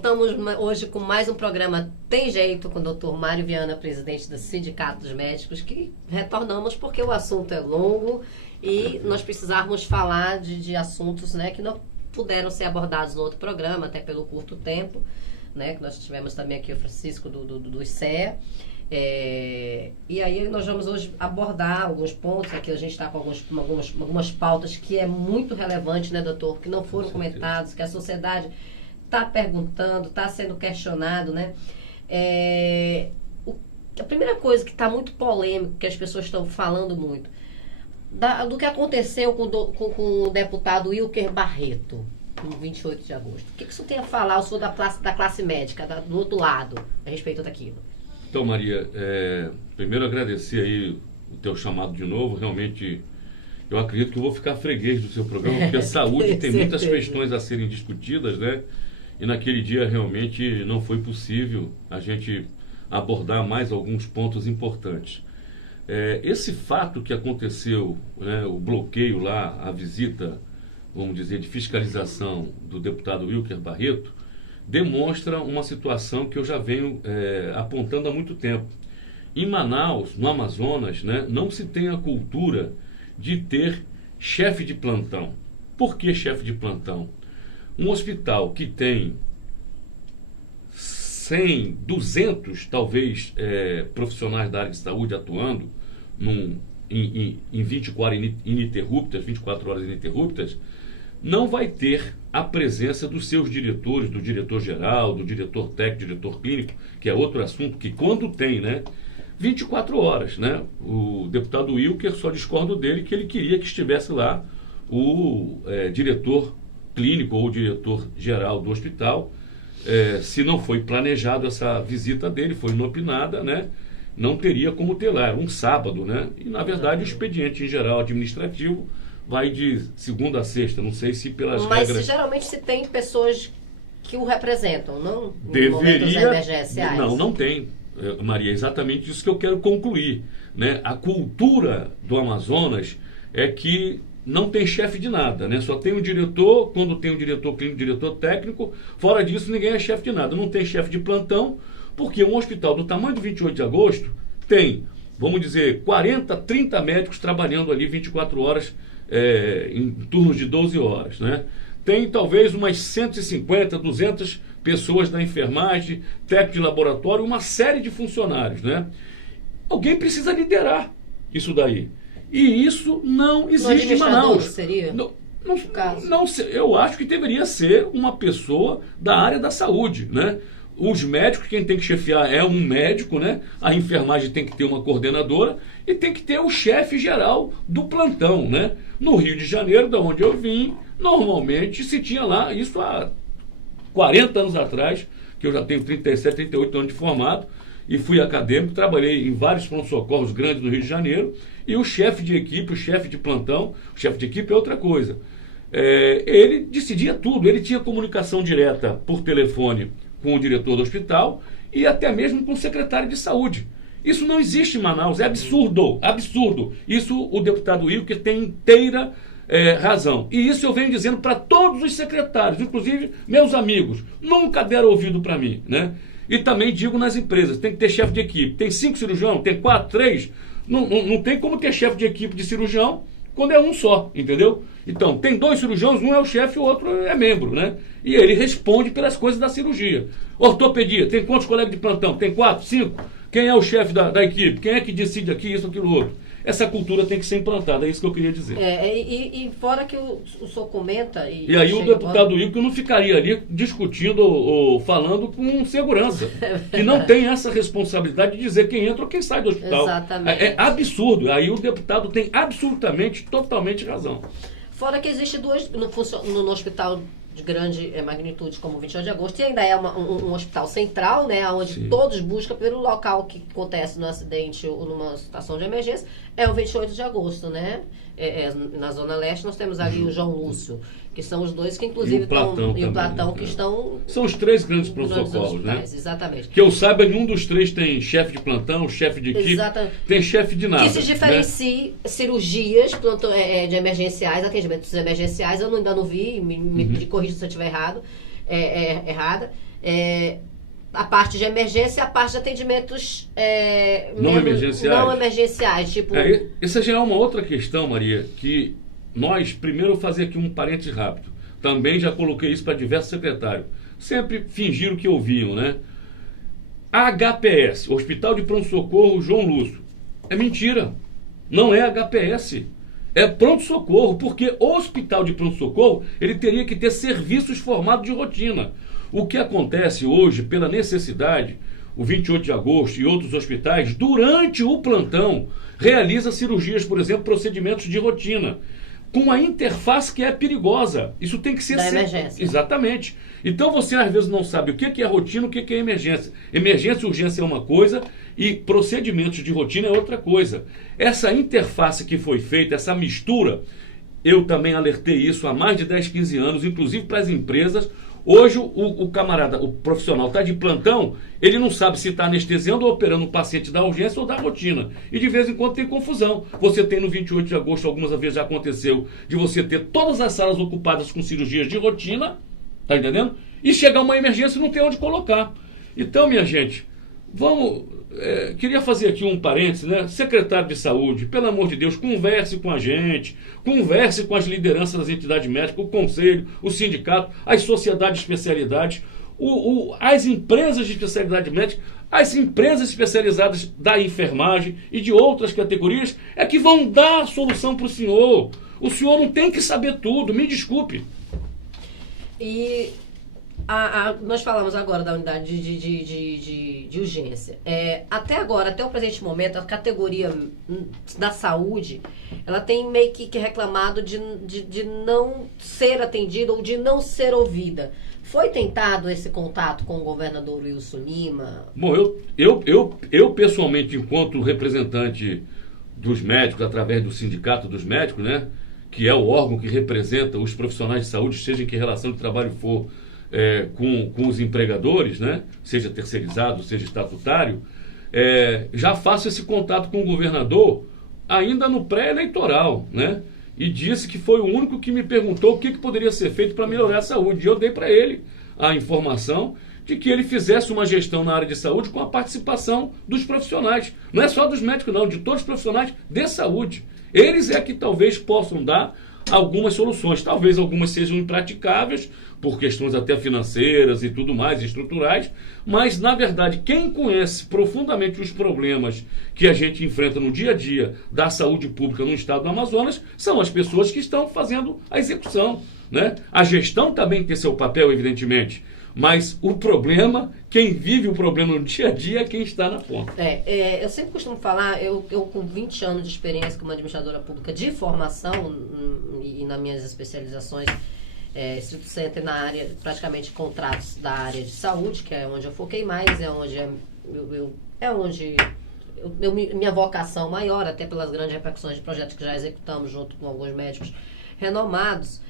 Voltamos hoje com mais um programa Tem Jeito com o Dr. Mário Viana, presidente do Sindicato dos Médicos, que retornamos porque o assunto é longo e nós precisarmos falar de assuntos, né, que não puderam ser abordados no outro programa, até pelo curto tempo, né, que nós tivemos também aqui o Francisco do ICEA. E aí nós vamos hoje abordar alguns pontos. Aqui a gente está com algumas pautas que é muito relevante, né, doutor, que não foram comentados, que a sociedade está perguntando, está sendo questionado, né? A primeira coisa que está muito polêmica, que as pessoas estão falando muito, do que aconteceu com o deputado Wilker Barreto, no 28 de agosto. O que o senhor tem a falar, o senhor da classe médica, do outro lado, a respeito daquilo? Então, Maria, primeiro agradecer aí o teu chamado de novo. Realmente, eu acredito que eu vou ficar freguês do seu programa, porque a saúde tem muitas questões a serem discutidas, né? E naquele dia realmente não foi possível a gente abordar mais alguns pontos importantes. Esse fato que aconteceu, né, o bloqueio lá, a visita, vamos dizer, de fiscalização do deputado Wilker Barreto, demonstra uma situação que eu já venho apontando há muito tempo. Em Manaus, no Amazonas, né, não se tem a cultura de ter chefe de plantão. Por que chefe de plantão? Um hospital que tem 100, 200, talvez, profissionais da área de saúde atuando em 24 horas ininterruptas, não vai ter a presença dos seus diretores, do diretor-geral, do diretor técnico, diretor clínico, que é outro assunto que quando tem, né, 24 horas, né? O deputado Wilker, só discordo dele que ele queria que estivesse lá o diretor clínico ou diretor-geral do hospital. Se não foi planejado essa visita dele, foi inopinada, né? Não teria como ter lá, era um sábado, né? E na verdade o expediente em geral administrativo vai de segunda a sexta, não sei se pelas regras... Mas geralmente se tem pessoas que o representam, não? Deveria... Em momentos emergenciais. Não tem, Maria, é exatamente isso que eu quero concluir, né? A cultura do Amazonas é que não tem chefe de nada, né? Só tem um diretor, quando tem um diretor clínico, diretor técnico, fora disso ninguém é chefe de nada. Não tem chefe de plantão, porque um hospital do tamanho de 28 de agosto tem, vamos dizer, 40, 30 médicos trabalhando ali 24 horas, em turnos de 12 horas, né? Tem talvez umas 150, 200 pessoas da enfermagem, técnico de laboratório, uma série de funcionários, né? Alguém precisa liderar isso daí. E isso não existe em Manaus. Seria? Não, eu acho que deveria ser uma pessoa da área da saúde, né? Os médicos, quem tem que chefiar é um médico, né? A enfermagem tem que ter uma coordenadora e tem que ter o chefe geral do plantão, né? No Rio de Janeiro, da onde eu vim, normalmente se tinha lá, isso há 40 anos atrás, que eu já tenho 37, 38 anos de formado, e fui acadêmico, trabalhei em vários pronto-socorros grandes no Rio de Janeiro, e o chefe de equipe, o chefe de plantão, o chefe de equipe é outra coisa. Ele decidia tudo, ele tinha comunicação direta por telefone com o diretor do hospital e até mesmo com o secretário de saúde. Isso não existe em Manaus, é absurdo, absurdo. Isso o deputado Wilker tem inteira razão. E isso eu venho dizendo para todos os secretários, inclusive meus amigos, nunca deram ouvido para mim, né? E também digo nas empresas, tem que ter chefe de equipe. Tem 5 cirurgiões, tem 4, 3. Não tem como ter chefe de equipe de cirurgião quando é um só, entendeu? Então, tem 2 cirurgiões, um é o chefe e o outro é membro, né? E ele responde pelas coisas da cirurgia. Ortopedia, tem quantos colegas de plantão? Tem 4, 5? Quem é o chefe da equipe? Quem é que decide aqui, isso, aquilo, outro? Essa cultura tem que ser implantada, é isso que eu queria dizer. E fora que o senhor comenta... E aí o deputado Wilker não ficaria ali discutindo ou falando com segurança, que não tem essa responsabilidade de dizer quem entra ou quem sai do hospital. Exatamente. É absurdo, aí o deputado tem absolutamente, totalmente razão. Fora que existe no hospital de grande magnitude, como o 28 de agosto, e ainda é um hospital central, né, onde Sim. todos buscam pelo local que acontece no acidente ou numa situação de emergência, é o 28 de agosto, né? Na Zona Leste nós temos ali o João Lúcio, que são os dois que inclusive estão, e o Platão, que estão... São os 3 grandes pronto-socorros, né? Exatamente. Que eu saiba, nenhum dos 3 tem chefe de plantão, chefe de equipe, tem chefe de nada. Que se diferencie, né? Cirurgias de emergenciais, atendimentos emergenciais, eu ainda não vi, me corrija se eu estiver errado, errada. a parte de emergência e a parte de atendimentos não emergenciais. Tipo... Essa já é uma outra questão, Maria, que nós, primeiro, fazer aqui um parênteses rápido. Também já coloquei isso para diversos secretários. Sempre fingiram que ouviam, né? HPS, Hospital de Pronto-Socorro João Lúcio. É mentira. Não é HPS. É pronto-socorro, porque o hospital de pronto-socorro, ele teria que ter serviços formados de rotina. O que acontece hoje, pela necessidade, o 28 de agosto e outros hospitais, durante o plantão, realiza cirurgias, por exemplo, procedimentos de rotina, com a interface que é perigosa. Isso tem que ser... Da emergência. Exatamente. Então você às vezes não sabe o que é rotina, o que é emergência. Emergência e urgência é uma coisa e procedimentos de rotina é outra coisa. Essa interface que foi feita, essa mistura, eu também alertei isso há mais de 10, 15 anos, inclusive para as empresas. Hoje o camarada, o profissional está de plantão, ele não sabe se está anestesiando ou operando um paciente da urgência ou da rotina. E de vez em quando tem confusão. Você tem no 28 de agosto, algumas vezes já aconteceu, de você ter todas as salas ocupadas com cirurgias de rotina, tá entendendo? E chegar uma emergência e não ter onde colocar. Então, minha gente, vamos... queria fazer aqui um parênteses, né? Secretário de Saúde, pelo amor de Deus, converse com a gente, converse com as lideranças das entidades médicas, o conselho, o sindicato, as sociedades de especialidades, as empresas de especialidade médica, as empresas especializadas da enfermagem e de outras categorias, é que vão dar a solução para o senhor. O senhor não tem que saber tudo, me desculpe. E nós falamos agora da unidade de urgência. Até agora, até o presente momento, a categoria da saúde, ela tem meio que reclamado de não ser atendida ou de não ser ouvida. Foi tentado esse contato com o governador Wilson Lima? Bom, eu pessoalmente, enquanto representante dos médicos, através do Sindicato dos Médicos, né, que é o órgão que representa os profissionais de saúde, seja em que relação de trabalho for, com os empregadores, né, seja terceirizado, seja estatutário, já faço esse contato com o governador ainda no pré-eleitoral, né, e disse que foi o único que me perguntou o que poderia ser feito para melhorar a saúde. E eu dei para ele a informação de que ele fizesse uma gestão na área de saúde com a participação dos profissionais. Não é só dos médicos não, de todos os profissionais de saúde. Eles é que talvez possam dar algumas soluções. Talvez algumas sejam impraticáveis, por questões até financeiras e tudo mais, estruturais, mas, na verdade, quem conhece profundamente os problemas que a gente enfrenta no dia a dia da saúde pública no estado do Amazonas são as pessoas que estão fazendo a execução, né? A gestão também tem seu papel, evidentemente, mas o problema, quem vive o problema no dia a dia é quem está na ponta. Eu sempre costumo falar, eu com 20 anos de experiência como administradora pública de formação e nas minhas especializações, stricto sensu na área, praticamente contratos da área de saúde, que é onde eu foquei mais, minha vocação maior, até pelas grandes repercussões de projetos que já executamos junto com alguns médicos renomados.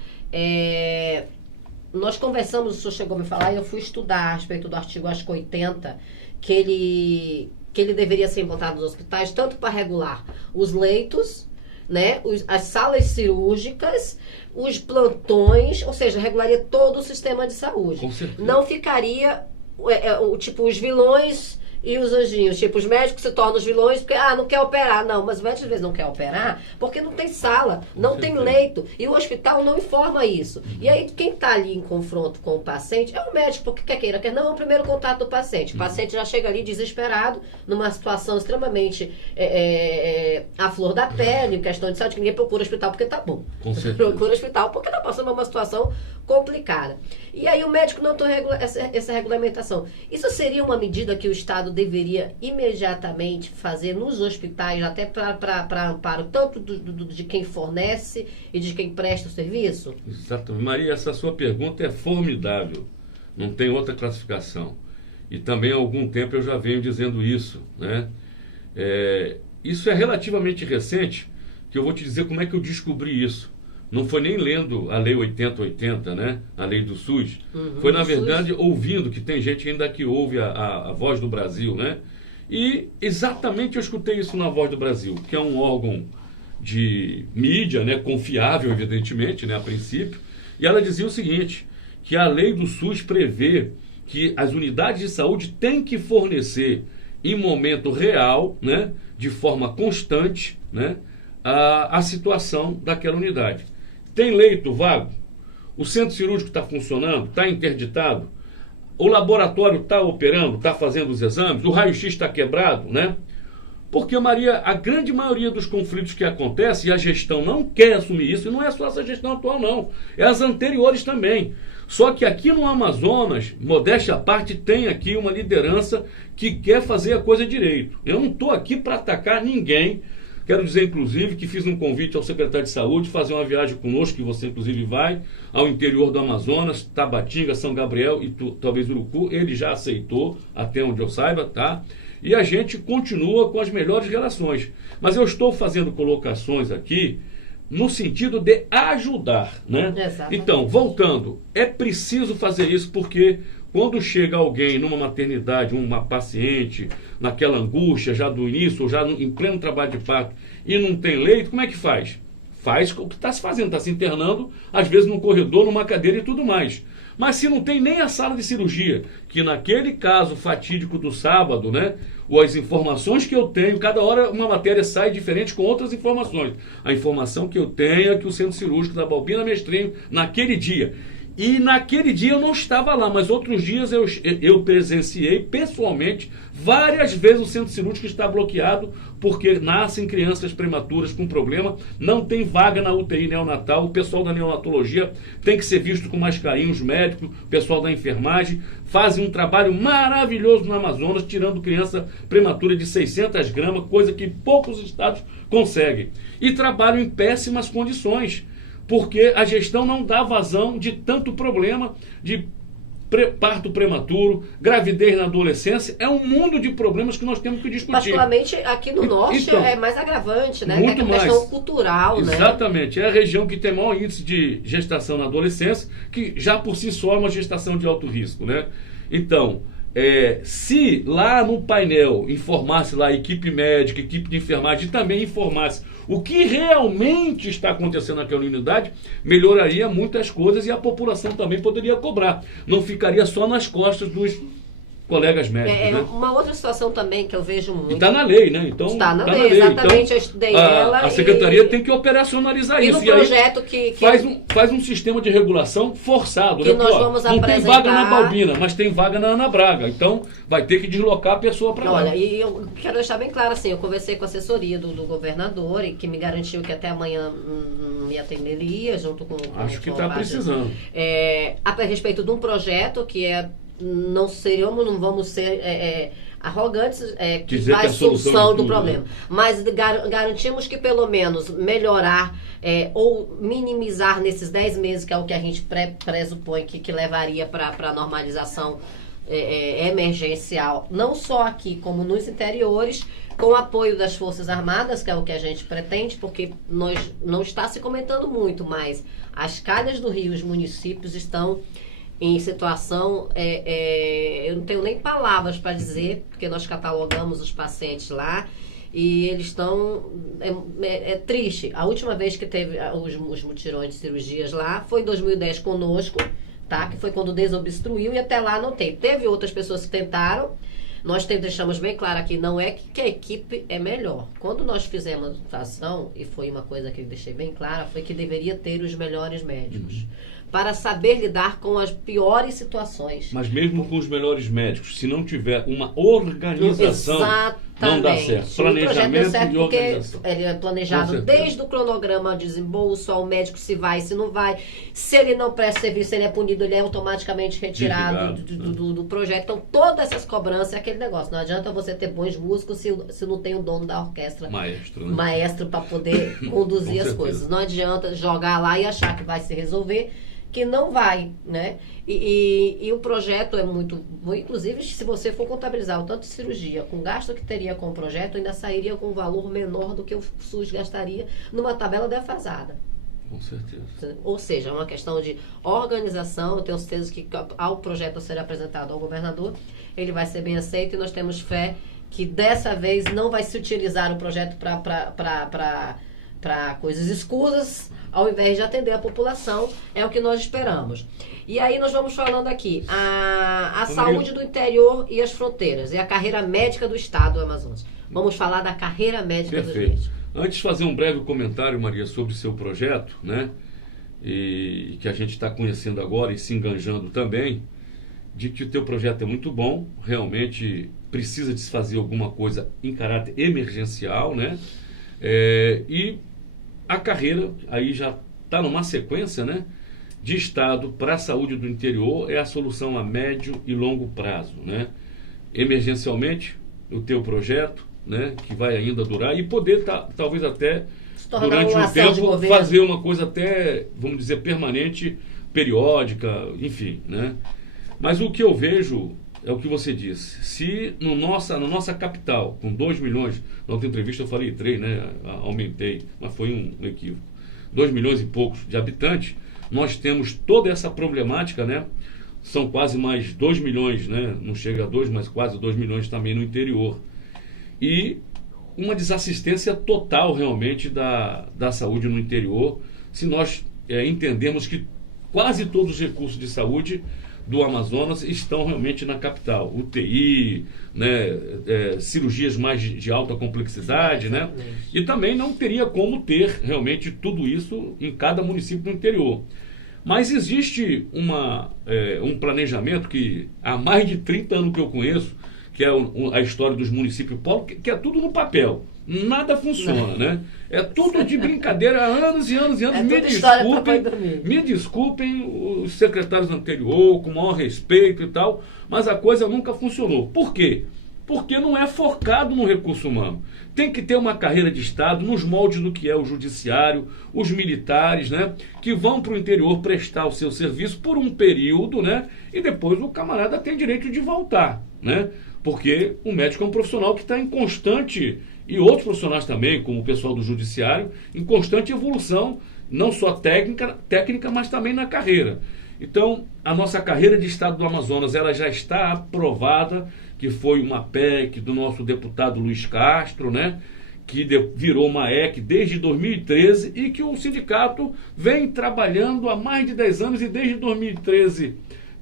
Nós conversamos, o senhor chegou a me falar, e eu fui estudar a respeito do artigo, acho que 80, que ele deveria ser implantado nos hospitais, tanto para regular os leitos, né, as salas cirúrgicas, os plantões, ou seja, regularia todo o sistema de saúde. Com certeza. Não ficaria, os vilões e os anjinhos. Os médicos se tornam os vilões porque, não quer operar. Não, mas o médico às vezes não quer operar porque não tem sala, não tem leito. E o hospital não informa isso. E aí, quem está ali em confronto com o paciente é o médico, porque quer não, é o primeiro contato do paciente. O paciente já chega ali desesperado, numa situação extremamente à flor da pele, questão de saúde, que ninguém procura hospital porque tá bom. Procura hospital porque tá passando por uma situação complicada. E aí o médico não tem essa regulamentação. Isso seria uma medida que o Estado deveria imediatamente fazer nos hospitais, até para amparo tanto de quem fornece e de quem presta o serviço? Exatamente. Maria, essa sua pergunta é formidável. Não tem outra classificação. E também há algum tempo eu já venho dizendo isso, né? Isso é relativamente recente, que eu vou te dizer como é que eu descobri isso. Não foi nem lendo a Lei 8080, né? A Lei do SUS. Foi, na verdade, ouvindo, que tem gente ainda que ouve a Voz do Brasil, né? E exatamente eu escutei isso na Voz do Brasil, que é um órgão de mídia, né? Confiável, evidentemente, né? A princípio. E ela dizia o seguinte, que a Lei do SUS prevê que as unidades de saúde têm que fornecer em momento real, né, de forma constante, né, a situação daquela unidade. Tem leito vago? O centro cirúrgico está funcionando? Está interditado? O laboratório está operando? Está fazendo os exames? O raio-x está quebrado, né? Porque, Maria, a grande maioria dos conflitos que acontecem, e a gestão não quer assumir isso, e não é só essa gestão atual, não. É as anteriores também. Só que aqui no Amazonas, modéstia à parte, tem aqui uma liderança que quer fazer a coisa direito. Eu não estou aqui para atacar ninguém. Quero dizer, inclusive, que fiz um convite ao secretário de Saúde fazer uma viagem conosco, que você, inclusive, vai ao interior do Amazonas, Tabatinga, São Gabriel e talvez Urucu. Ele já aceitou, até onde eu saiba, tá? E a gente continua com as melhores relações. Mas eu estou fazendo colocações aqui no sentido de ajudar, né? Exatamente. Então, voltando, é preciso fazer isso porque quando chega alguém numa maternidade, uma paciente, naquela angústia já do início, ou já em pleno trabalho de parto, e não tem leito, como é que faz? Faz o que está se fazendo, está se internando, às vezes num corredor, numa cadeira e tudo mais. Mas se não tem nem a sala de cirurgia, que naquele caso fatídico do sábado, né, ou as informações que eu tenho, cada hora uma matéria sai diferente com outras informações. A informação que eu tenho é que o centro cirúrgico da Balbina Mestrinho, naquele dia, e naquele dia eu não estava lá, mas outros dias eu presenciei pessoalmente várias vezes o centro cirúrgico está bloqueado porque nascem crianças prematuras com problema, não tem vaga na UTI neonatal, o pessoal da neonatologia tem que ser visto com mais carinho, os médicos, o pessoal da enfermagem, fazem um trabalho maravilhoso no Amazonas, tirando criança prematura de 600 gramas, coisa que poucos estados conseguem, e trabalham em péssimas condições, porque a gestão não dá vazão de tanto problema de parto prematuro, gravidez na adolescência. É um mundo de problemas que nós temos que discutir. Particularmente aqui no norte então, é mais agravante, né? Muito é uma questão cultural, né? Exatamente. É a região que tem maior índice de gestação na adolescência, que já por si só é uma gestação de alto risco, né? Então, se lá no painel informasse lá a equipe médica, equipe de enfermagem, e também informasse o que realmente está acontecendo naquela unidade, melhoraria muitas coisas e a população também poderia cobrar. Não ficaria só nas costas dos colegas médicos. Né? Uma outra situação também que eu vejo muito. E está na lei, né? Então, está na lei, exatamente. Então, eu estudei ela. A secretaria tem que operacionalizar isso. E no projeto faz um sistema de regulação forçado. Que né? nós vamos não apresentar. Tem vaga na Balbina, mas tem vaga na Ana Braga. Então, vai ter que deslocar a pessoa para lá. Olha, e eu quero deixar bem claro assim, eu conversei com a assessoria do governador, e que me garantiu que até amanhã me atenderia, junto com Acho que está precisando. A respeito de um projeto que não vamos ser arrogantes, que faz solução do problema. Mas garantimos que pelo menos melhorar ou minimizar nesses 10 meses, que é o que a gente pressupõe que levaria para a normalização emergencial, não só aqui como nos interiores, com o apoio das Forças Armadas, que é o que a gente pretende, porque não está se comentando muito, mas as calhas do Rio, os municípios estão em situação, eu não tenho nem palavras para dizer, porque nós catalogamos os pacientes lá e eles estão, é triste. A última vez que teve os mutirões de cirurgias lá foi em 2010 conosco, tá? Que foi quando desobstruiu, e até lá não teve. Teve outras pessoas que tentaram. Nós deixamos bem claro aqui, não é que a equipe é melhor. Quando nós fizemos a ação, e foi uma coisa que eu deixei bem clara, foi que deveria ter os melhores médicos. Para saber lidar com as piores situações. Mas mesmo com os melhores médicos, se não tiver uma organização, não dá certo. Planejamento e organização. Ele é planejado desde o cronograma de desembolso, ao médico se vai, se não vai. Se ele não presta serviço, ele é punido, ele é automaticamente retirado do projeto. Então, todas essas cobranças é aquele negócio. Não adianta você ter bons músicos se não tem o dono da orquestra. Maestro para poder conduzir as coisas. Não adianta jogar lá e achar que vai se resolver, que não vai, né? E o projeto é muito... Inclusive, se você for contabilizar o tanto de cirurgia com o gasto que teria com o projeto, ainda sairia com um valor menor do que o SUS gastaria numa tabela defasada. Com certeza. Ou seja, é uma questão de organização. Eu tenho certeza que ao projeto ser apresentado ao governador, ele vai ser bem aceito, e nós temos fé que dessa vez não vai se utilizar o projeto para para coisas escusas, ao invés de atender a população, é o que nós esperamos. E aí nós vamos falando aqui, a saúde do interior e as fronteiras, e a carreira médica do Estado do Amazonas. Vamos falar da carreira médica dos médicos. Antes de fazer um breve comentário, Maria, sobre o seu projeto, né, e que a gente está conhecendo agora e se enganjando também, de que o teu projeto é muito bom, realmente precisa de se fazer alguma coisa em caráter emergencial, né, e a carreira aí já está numa sequência, né, de Estado para a saúde do interior, é a solução a médio e longo prazo, né, emergencialmente o teu projeto, né, que vai ainda durar e poder talvez até durante um tempo fazer uma coisa até, vamos dizer, permanente, periódica, enfim, né? Mas o que eu vejo é o que você disse. Se na nossa capital, com 2 milhões, na outra entrevista eu falei 3, né? Aumentei, mas foi um equívoco. 2 milhões e poucos de habitantes, nós temos toda essa problemática, né? São quase mais 2 milhões, né? Não chega a 2, mas quase 2 milhões também no interior. E uma desassistência total realmente da saúde no interior, se nós entendermos que quase todos os recursos de saúde do Amazonas estão realmente na capital. UTI, né, cirurgias mais de alta complexidade, né? E também não teria como ter realmente tudo isso em cada município do interior. Mas existe um planejamento que há mais de 30 anos que eu conheço, que é a história dos municípios polo, que é tudo no papel. Nada funciona, né? É tudo de brincadeira há anos e anos e anos. Me desculpem os secretários anteriores, com o maior respeito e tal, mas a coisa nunca funcionou. Por quê? Porque não é focado no recurso humano. Tem que ter uma carreira de Estado nos moldes do que é o judiciário, os militares, né, que vão para o interior prestar o seu serviço por um período, né, e depois o camarada tem direito de voltar, né? Porque o médico é um profissional que está em constante, e outros profissionais também, como o pessoal do judiciário, em constante evolução, não só técnica, mas também na carreira. Então, a nossa carreira de Estado do Amazonas, ela já está aprovada, que foi uma PEC do nosso deputado Luiz Castro, né, que virou uma EC desde 2013 e que o sindicato vem trabalhando há mais de 10 anos, e desde 2013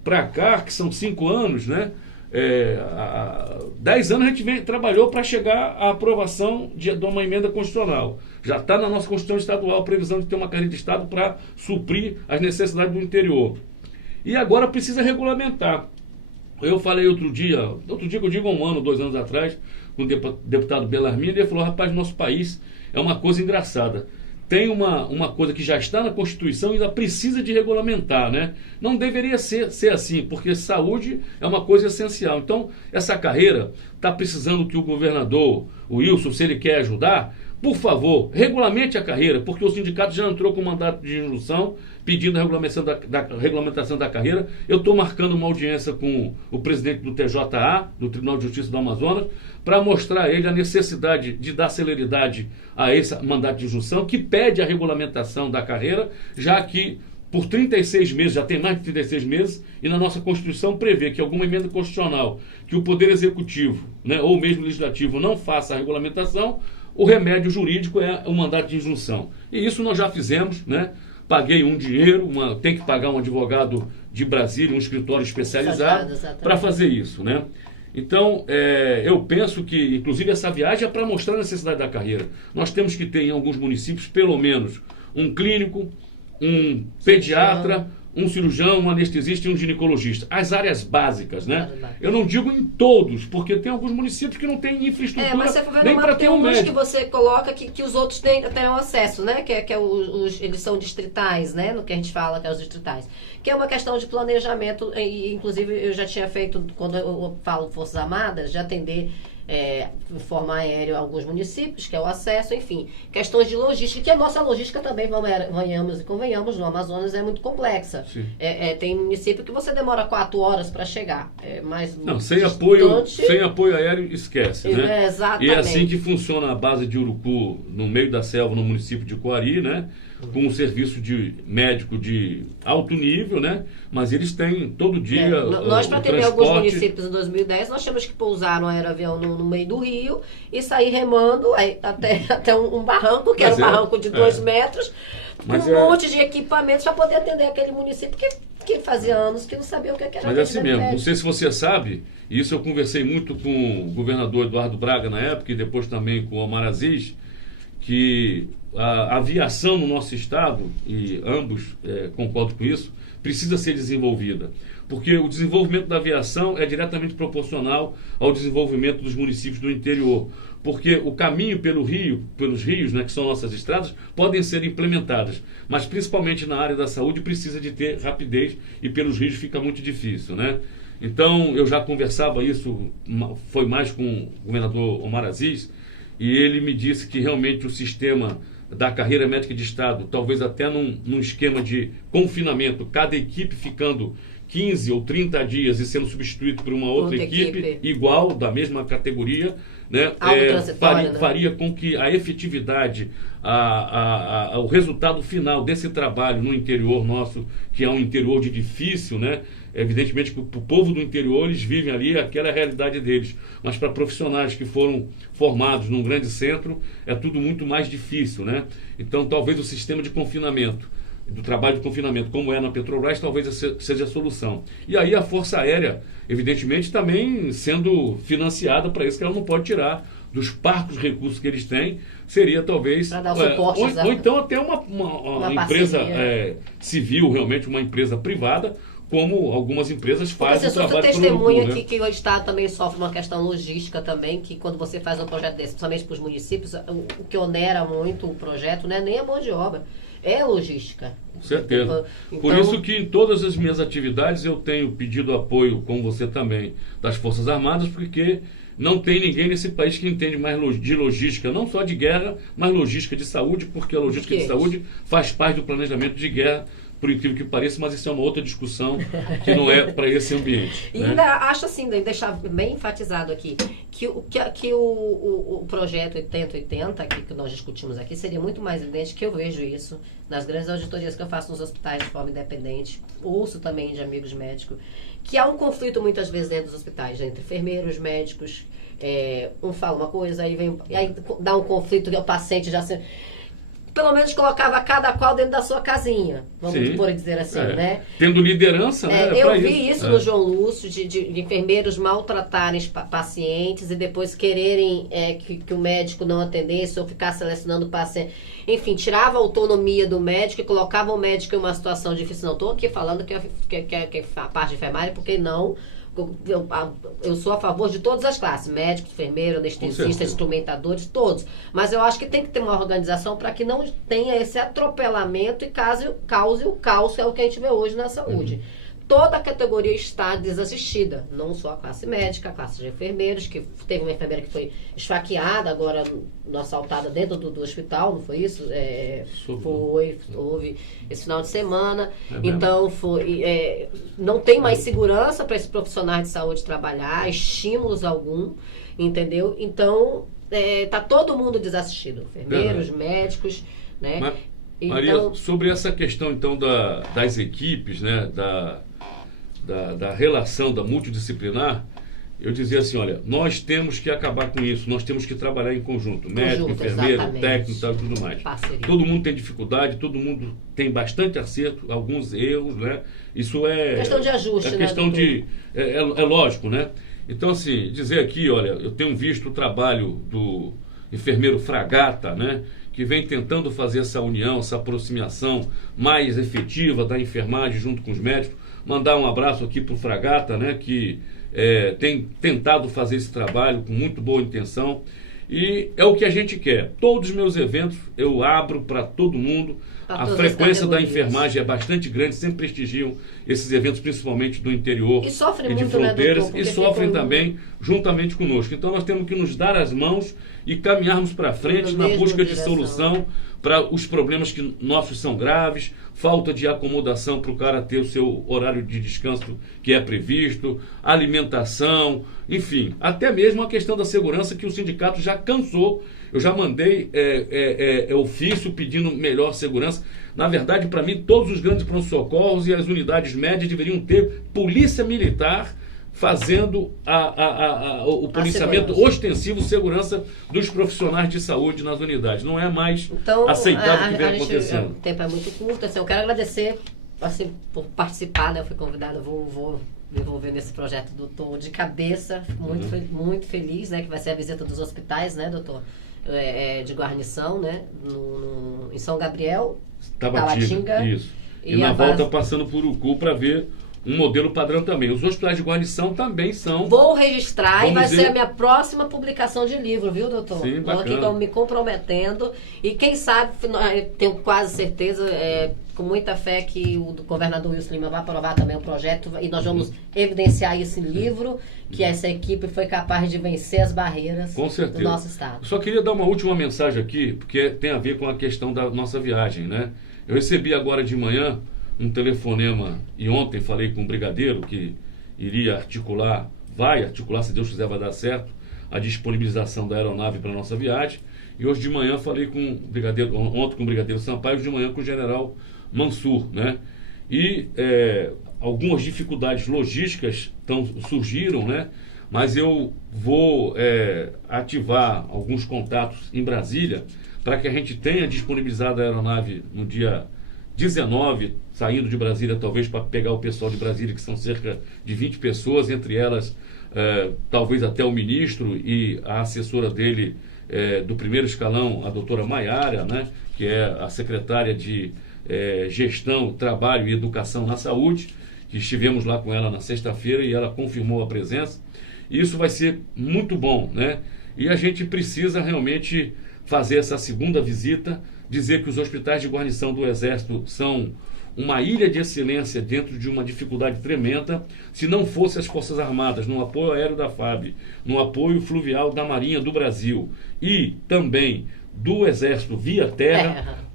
para cá, que são 5 anos, né, há 10 anos a gente trabalhou para chegar à aprovação de uma emenda constitucional. Já está na nossa Constituição Estadual a previsão de ter uma carreira de Estado para suprir as necessidades do interior. E agora precisa regulamentar. Eu falei outro dia que eu digo 1 ano, 2 anos atrás, com o deputado Belarmino, e ele falou: rapaz, nosso país é uma coisa engraçada. Tem uma coisa que já está na Constituição e ainda precisa de regulamentar, né? Não deveria ser assim, porque saúde é uma coisa essencial. Então, essa carreira está precisando que o governador, o Wilson, se ele quer ajudar, por favor, regulamente a carreira, porque o sindicato já entrou com mandato de injunção pedindo a regulamentação da carreira. Eu estou marcando uma audiência com o presidente do TJA, do Tribunal de Justiça do Amazonas, para mostrar a ele a necessidade de dar celeridade a esse mandato de injunção, que pede a regulamentação da carreira, já que por 36 meses, já tem mais de 36 meses, e na nossa Constituição prevê que alguma emenda constitucional, que o Poder Executivo, né, ou mesmo Legislativo, não faça a regulamentação, o remédio jurídico é o mandato de injunção. E isso nós já fizemos, né? Paguei um dinheiro, tem que pagar um advogado de Brasília, um escritório especializado para fazer isso, né? Então, eu penso que, inclusive, essa viagem é para mostrar a necessidade da carreira. Nós temos que ter em alguns municípios, pelo menos, um clínico, um pediatra, um cirurgião, um anestesista e um ginecologista. As áreas básicas, né? Eu não digo em todos, porque tem alguns municípios que não têm infraestrutura mas você vai nem para ter um médico. Que você coloca que os outros tenham acesso, né? Eles são distritais, né? No que a gente fala que é os distritais. Que é uma questão de planejamento, e inclusive eu já tinha feito, quando eu falo Forças Armadas, de atender em forma aérea em alguns municípios, que é o acesso, enfim, questões de logística, que a nossa logística também, venhamos e convenhamos, no Amazonas é muito complexa. Tem município que você demora 4 horas para chegar. Sem apoio aéreo, esquece, né? Exatamente. E é assim que funciona a base de Urucu, no meio da selva, no município de Coari, né? Com um serviço de médico de alto nível, né? Mas eles têm todo dia nós, para atender alguns municípios em 2010, nós tínhamos que pousar no aeroavião no meio do rio e sair remando até um barranco, que era um barranco de 2 metros, com um monte de equipamentos para poder atender aquele município que fazia anos que não sabia o que era. Mas é assim mesmo, não sei se você sabe, e isso eu conversei muito com o governador Eduardo Braga na época e depois também com o Omar Aziz, que a aviação no nosso estado, e ambos concordam com isso, precisa ser desenvolvida. Porque o desenvolvimento da aviação é diretamente proporcional ao desenvolvimento dos municípios do interior. Porque o caminho pelos rios, né, que são nossas estradas, podem ser implementadas. Mas principalmente na área da saúde precisa de ter rapidez e pelos rios fica muito difícil, né? Então eu já conversava isso, foi mais com o governador Omar Aziz, e ele me disse que realmente o sistema da carreira médica de Estado, talvez até num esquema de confinamento, cada equipe ficando 15 ou 30 dias e sendo substituído por uma outra equipe igual, da mesma categoria, né, faria com que a efetividade, o resultado final desse trabalho no interior nosso, que é um interior de difícil, né, evidentemente que o povo do interior, eles vivem ali aquela realidade deles, mas para profissionais que foram formados num grande centro, é tudo muito mais difícil, né? Então talvez o sistema de confinamento, do trabalho de confinamento, como é na Petrobras, talvez seja a solução. E aí a Força Aérea, evidentemente, também sendo financiada para isso, que ela não pode tirar dos parcos recursos que eles têm, seria talvez... Para dar o suporte, ou então até uma empresa civil, realmente uma empresa privada, como algumas empresas fazem o trabalho. Você testemunha aqui que o Estado também sofre uma questão logística também, que quando você faz um projeto desse, principalmente para os municípios, o que onera muito o projeto não é nem a mão de obra, é logística. Com certeza. Então, por isso que em todas as minhas atividades eu tenho pedido apoio, como você também, das Forças Armadas, porque não tem ninguém nesse país que entende mais de logística, não só de guerra, mas logística de saúde, porque a logística de saúde faz parte do planejamento de guerra, por incrível que pareça, mas isso é uma outra discussão que não é para esse ambiente. E ainda acho assim, deixar bem enfatizado aqui, que o projeto 8080, que nós discutimos aqui, seria muito mais evidente, que eu vejo isso nas grandes auditorias que eu faço nos hospitais de forma independente, ouço também de amigos médicos, que há um conflito muitas vezes dentro dos hospitais, entre enfermeiros, médicos, um fala uma coisa, aí dá um conflito que o paciente já se... Pelo menos colocava cada qual dentro da sua casinha, vamos por dizer assim, né? Tendo liderança, né? Eu vi isso no João Lúcio, de enfermeiros maltratarem pacientes e depois quererem que o médico não atendesse ou ficar selecionando o paciente. Enfim, tirava a autonomia do médico e colocava o médico em uma situação difícil. Não estou aqui falando que a parte de enfermagem, porque não... Eu sou a favor de todas as classes, médicos, enfermeiros, anestesistas, instrumentadores, todos. Mas eu acho que tem que ter uma organização para que não tenha esse atropelamento e cause o caos, que é o que a gente vê hoje na saúde. Toda a categoria está desassistida, não só a classe médica, a classe de enfermeiros, que teve uma enfermeira que foi esfaqueada, agora assaltada dentro do hospital, não foi isso? Houve esse final de semana. Então, não tem mais segurança para esses profissionais de saúde trabalhar, estímulos algum, entendeu? Então, está todo mundo desassistido, enfermeiros, médicos, né? Mas, Maria, sobre essa questão, então, das equipes, né, da relação, da multidisciplinar, eu dizia assim, olha, nós temos que acabar com isso, nós temos que trabalhar em conjunto, médico, enfermeiro, técnico e tudo mais. Parceria. Todo mundo tem dificuldade, todo mundo tem bastante acerto, alguns erros, né? Isso é... questão de ajuste, né? Questão é lógico, né? Então, assim, dizer aqui, olha, eu tenho visto o trabalho do enfermeiro Fragata, né? Que vem tentando fazer essa união, essa aproximação mais efetiva da enfermagem junto com os médicos. Mandar um abraço aqui para o Fragata, né, que tem tentado fazer esse trabalho com muito boa intenção. E é o que a gente quer. Todos os meus eventos eu abro para todo mundo. A frequência da enfermagem é bastante grande, sempre prestigiam esses eventos, principalmente do interior e de fronteiras, e sofrem também juntamente conosco. Então nós temos que nos dar as mãos e caminharmos para frente na busca de solução para os problemas que nossos são graves, falta de acomodação para o cara ter o seu horário de descanso que é previsto, alimentação, enfim, até mesmo a questão da segurança que o sindicato já cansou. Eu já mandei ofício pedindo melhor segurança. Na verdade, para mim, todos os grandes pronto-socorros e as unidades médias deveriam ter polícia militar fazendo o policiamento ostensivo, segurança dos profissionais de saúde nas unidades. Não é mais aceitável o que vem acontecendo. O tempo é muito curto, assim, eu quero agradecer assim, por participar, né? Eu fui convidada, vou me envolver nesse projeto, doutor, de cabeça, muito feliz, né? Que vai ser a visita dos hospitais, né, doutor? De guarnição, né? Em São Gabriel, Tabatinga. Isso. E na volta passando por Urucu para ver um modelo padrão também. Os hospitais de guarnição também são... Vou registrar e vai ser a minha próxima publicação de livro, viu, doutor? Sim, estou aqui me comprometendo. E quem sabe, tenho quase certeza, com muita fé, que o governador Wilson Lima vai aprovar também o projeto e nós vamos evidenciar esse livro, que essa equipe foi capaz de vencer as barreiras do nosso estado. Só queria dar uma última mensagem aqui, porque tem a ver com a questão da nossa viagem, né? Eu recebi agora de manhã um telefonema, e ontem falei com o brigadeiro que iria vai articular, se Deus quiser vai dar certo, a disponibilização da aeronave para a nossa viagem. E hoje de manhã falei com o brigadeiro, ontem com o brigadeiro Sampaio, hoje de manhã com o general Mansur, né? E algumas dificuldades logísticas surgiram, né? Mas eu vou ativar alguns contatos em Brasília para que a gente tenha disponibilizado a aeronave no dia 19, saindo de Brasília, talvez para pegar o pessoal de Brasília, que são cerca de 20 pessoas, entre elas talvez até o ministro e a assessora dele do primeiro escalão, a doutora Maiara, né, que é a secretária de Gestão, Trabalho e Educação na Saúde, que estivemos lá com ela na sexta-feira e ela confirmou a presença. E isso vai ser muito bom, né? E a gente precisa realmente fazer essa segunda visita, dizer que os hospitais de guarnição do Exército são uma ilha de excelência dentro de uma dificuldade tremenda. Se não fosse as Forças Armadas, no apoio aéreo da FAB, no apoio fluvial da Marinha do Brasil e também do Exército via terra,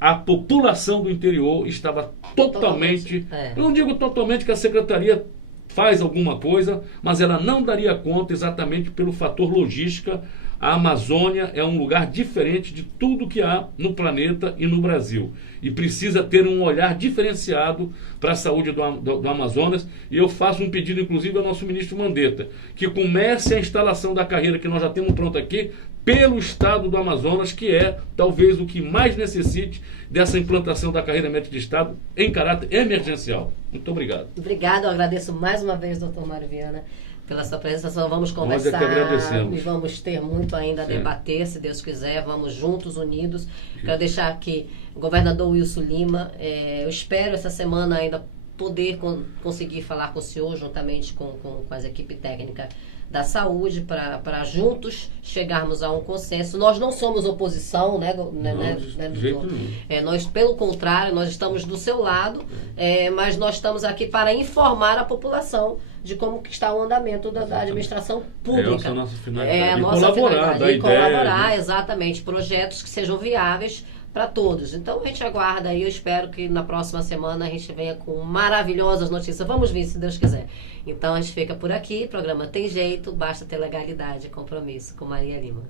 a população do interior estava totalmente... Eu não digo totalmente que a Secretaria faz alguma coisa, mas ela não daria conta exatamente pelo fator logística. A Amazônia é um lugar diferente de tudo que há no planeta e no Brasil. E precisa ter um olhar diferenciado para a saúde do Amazonas. E eu faço um pedido, inclusive, ao nosso ministro Mandetta, que comece a instalação da carreira que nós já temos pronta aqui, pelo estado do Amazonas, que é talvez o que mais necessite dessa implantação da carreira médica de estado em caráter emergencial. Muito obrigado. Obrigado, eu agradeço mais uma vez, doutor Mário Viana, pela sua presença. Vamos conversar e vamos ter muito ainda a debater, se Deus quiser, vamos juntos, unidos. Quero deixar aqui o governador Wilson Lima, eu espero essa semana ainda poder conseguir falar com o senhor, juntamente com a equipe técnica da saúde, para juntos chegarmos a um consenso. Nós não somos oposição, né, doutor? Nós, pelo contrário, nós estamos do seu lado, mas nós estamos aqui para informar a população de como que está o andamento da administração pública. Essa é a nossa finalidade. E colaborar, exatamente, projetos que sejam viáveis para todos. Então a gente aguarda aí, eu espero que na próxima semana a gente venha com maravilhosas notícias. Vamos ver, se Deus quiser. Então a gente fica por aqui, o programa Tem Jeito, basta ter legalidade e compromisso com Maria Lima.